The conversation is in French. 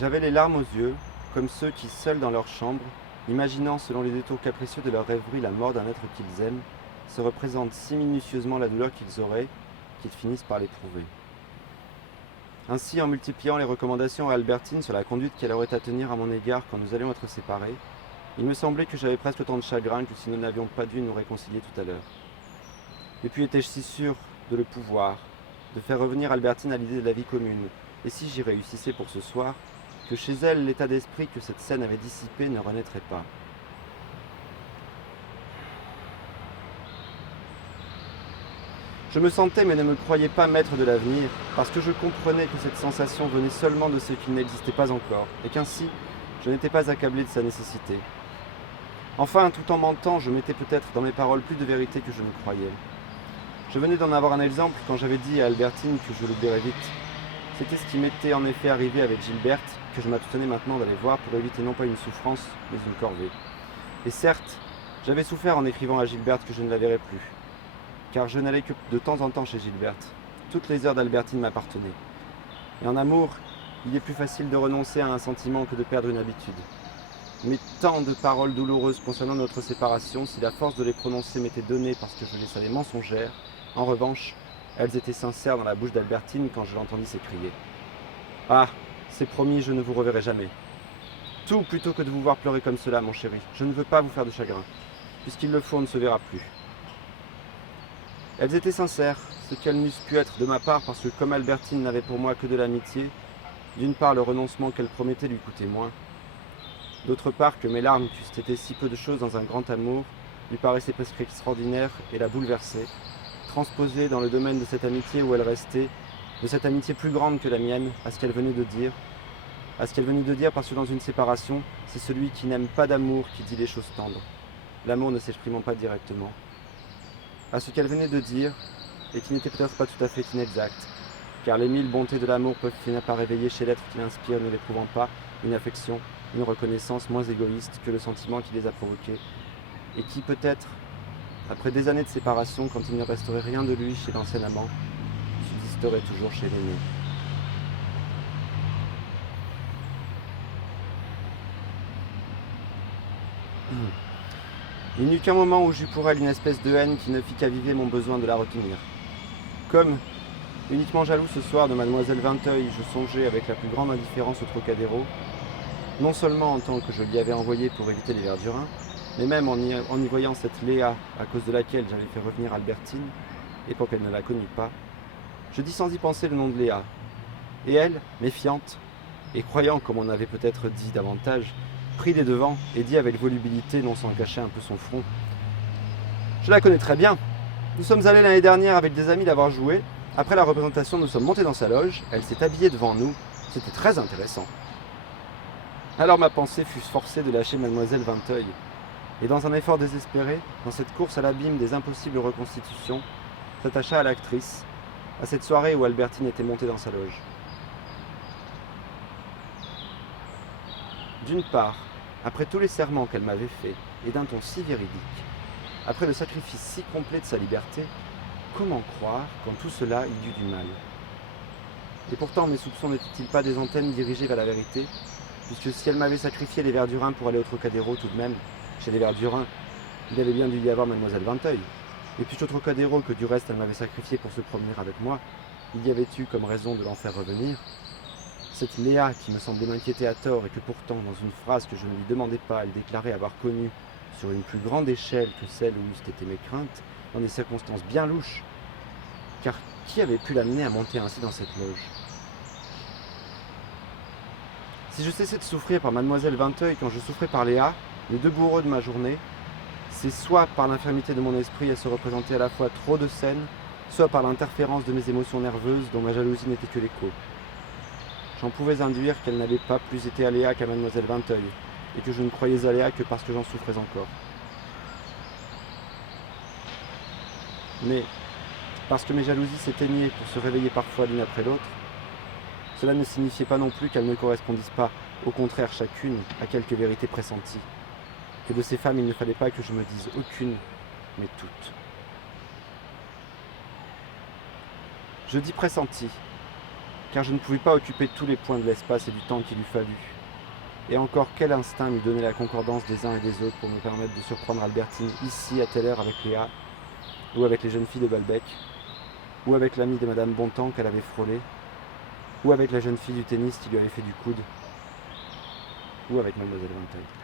J'avais les larmes aux yeux, comme ceux qui, seuls dans leur chambre, imaginant selon les détours capricieux de leur rêverie la mort d'un être qu'ils aiment, se représentent si minutieusement la douleur qu'ils auraient, qu'ils finissent par l'éprouver. Ainsi, en multipliant les recommandations à Albertine sur la conduite qu'elle aurait à tenir à mon égard quand nous allions être séparés, il me semblait que j'avais presque autant de chagrin que si nous n'avions pas dû nous réconcilier tout à l'heure. Et puis étais-je si sûr de le pouvoir, de faire revenir Albertine à l'idée de la vie commune, et si j'y réussissais pour ce soir, que chez elle l'état d'esprit que cette scène avait dissipé ne renaîtrait pas. Je me sentais mais ne me croyais pas maître de l'avenir, parce que je comprenais que cette sensation venait seulement de ce qui n'existait pas encore, et qu'ainsi je n'étais pas accablé de sa nécessité. Enfin, tout en mentant, je mettais peut-être dans mes paroles plus de vérité que je ne croyais. Je venais d'en avoir un exemple quand j'avais dit à Albertine que je l'oublierais vite. C'était ce qui m'était en effet arrivé avec Gilberte, que je m'abstenais maintenant d'aller voir pour éviter non pas une souffrance, mais une corvée. Et certes, j'avais souffert en écrivant à Gilberte que je ne la verrais plus, car je n'allais que de temps en temps chez Gilberte. Toutes les heures d'Albertine m'appartenaient. Et en amour, il est plus facile de renoncer à un sentiment que de perdre une habitude. Mais tant de paroles douloureuses concernant notre séparation, si la force de les prononcer m'était donnée parce que je les savais mensongères, en revanche, elles étaient sincères dans la bouche d'Albertine quand je l'entendis s'écrier. « Ah, c'est promis, je ne vous reverrai jamais. Tout plutôt que de vous voir pleurer comme cela, mon chéri. Je ne veux pas vous faire de chagrin. Puisqu'il le faut, on ne se verra plus. » Elles étaient sincères, ce qu'elles n'eussent pu être de ma part parce que comme Albertine n'avait pour moi que de l'amitié, d'une part le renoncement qu'elle promettait lui coûtait moins, d'autre part que mes larmes qu'eussent été si peu de choses dans un grand amour, lui paraissaient presque extraordinaires et la bouleversaient, transposée dans le domaine de cette amitié où elle restait, de cette amitié plus grande que la mienne, à ce qu'elle venait de dire, parce que dans une séparation, c'est celui qui n'aime pas d'amour qui dit les choses tendres, l'amour ne s'exprimant pas directement, à ce qu'elle venait de dire, et qui n'était peut-être pas tout à fait inexact, car les mille bontés de l'amour peuvent finir par réveiller chez l'être qui l'inspire, ne l'éprouvant pas, une affection, une reconnaissance moins égoïste que le sentiment qui les a provoqués, et qui peut-être, après des années de séparation, quand il ne resterait rien de lui chez l'ancien amant, subsisterait toujours chez l'aîné. Il n'y eut qu'un moment où j'eus pour elle une espèce de haine qui ne fit qu'aviver mon besoin de la retenir. Comme, uniquement jaloux ce soir de mademoiselle Vinteuil, je songeais avec la plus grande indifférence au Trocadéro, non seulement en tant que je l'y avais envoyé pour éviter les Verdurins, mais même en y voyant cette Léa à cause de laquelle j'avais fait revenir Albertine, et pour qu'elle ne la connût pas, je dis sans y penser le nom de Léa. Et elle, méfiante, et croyant, comme on avait peut-être dit davantage, prit les devants et dit avec volubilité, non sans cacher un peu son front. « Je la connais très bien. Nous sommes allés l'année dernière avec des amis l'avoir joué. Après la représentation, nous sommes montés dans sa loge. Elle s'est habillée devant nous. C'était très intéressant. » Alors ma pensée fut forcée de lâcher mademoiselle Vinteuil. Et dans un effort désespéré, dans cette course à l'abîme des impossibles reconstitutions, s'attacha à l'actrice, à cette soirée où Albertine était montée dans sa loge. D'une part, après tous les serments qu'elle m'avait faits, et d'un ton si véridique, après le sacrifice si complet de sa liberté, comment croire qu'en tout cela il y eut du mal? Et pourtant mes soupçons n'étaient-ils pas des antennes dirigées vers la vérité, puisque si elle m'avait sacrifié les Verdurins pour aller au Trocadéro tout de même, chez les Verdurins, il avait bien dû y avoir mademoiselle Vinteuil. Et puis au Trocadéro, que du reste elle m'avait sacrifié pour se promener avec moi, il y avait eu comme raison de l'en faire revenir. Cette Léa qui me semblait m'inquiéter à tort et que pourtant, dans une phrase que je ne lui demandais pas, elle déclarait avoir connue sur une plus grande échelle que celle où eussent été mes craintes, dans des circonstances bien louches. Car qui avait pu l'amener à monter ainsi dans cette loge? Si je cessais de souffrir par mademoiselle Vinteuil quand je souffrais par Léa, les deux bourreaux de ma journée, c'est soit par l'infirmité de mon esprit à se représenter à la fois trop de scènes, soit par l'interférence de mes émotions nerveuses dont ma jalousie n'était que l'écho. J'en pouvais induire qu'elle n'avait pas plus été à Léa qu'à mademoiselle Vinteuil, et que je ne croyais à Léa que parce que j'en souffrais encore. Mais, parce que mes jalousies s'éteignaient pour se réveiller parfois l'une après l'autre, cela ne signifiait pas non plus qu'elles ne correspondissent pas, au contraire chacune, à quelque vérité pressentie, que de ces femmes il ne fallait pas que je me dise aucune, mais toutes. Je dis pressentie, car je ne pouvais pas occuper tous les points de l'espace et du temps qu'il eût fallu. Et encore, quel instinct m'eût donné la concordance des uns et des autres pour me permettre de surprendre Albertine ici à telle heure avec Léa, ou avec les jeunes filles de Balbec, ou avec l'amie de Madame Bontemps qu'elle avait frôlée, ou avec la jeune fille du tennis qui lui avait fait du coude, ou avec Mademoiselle Vinteuil.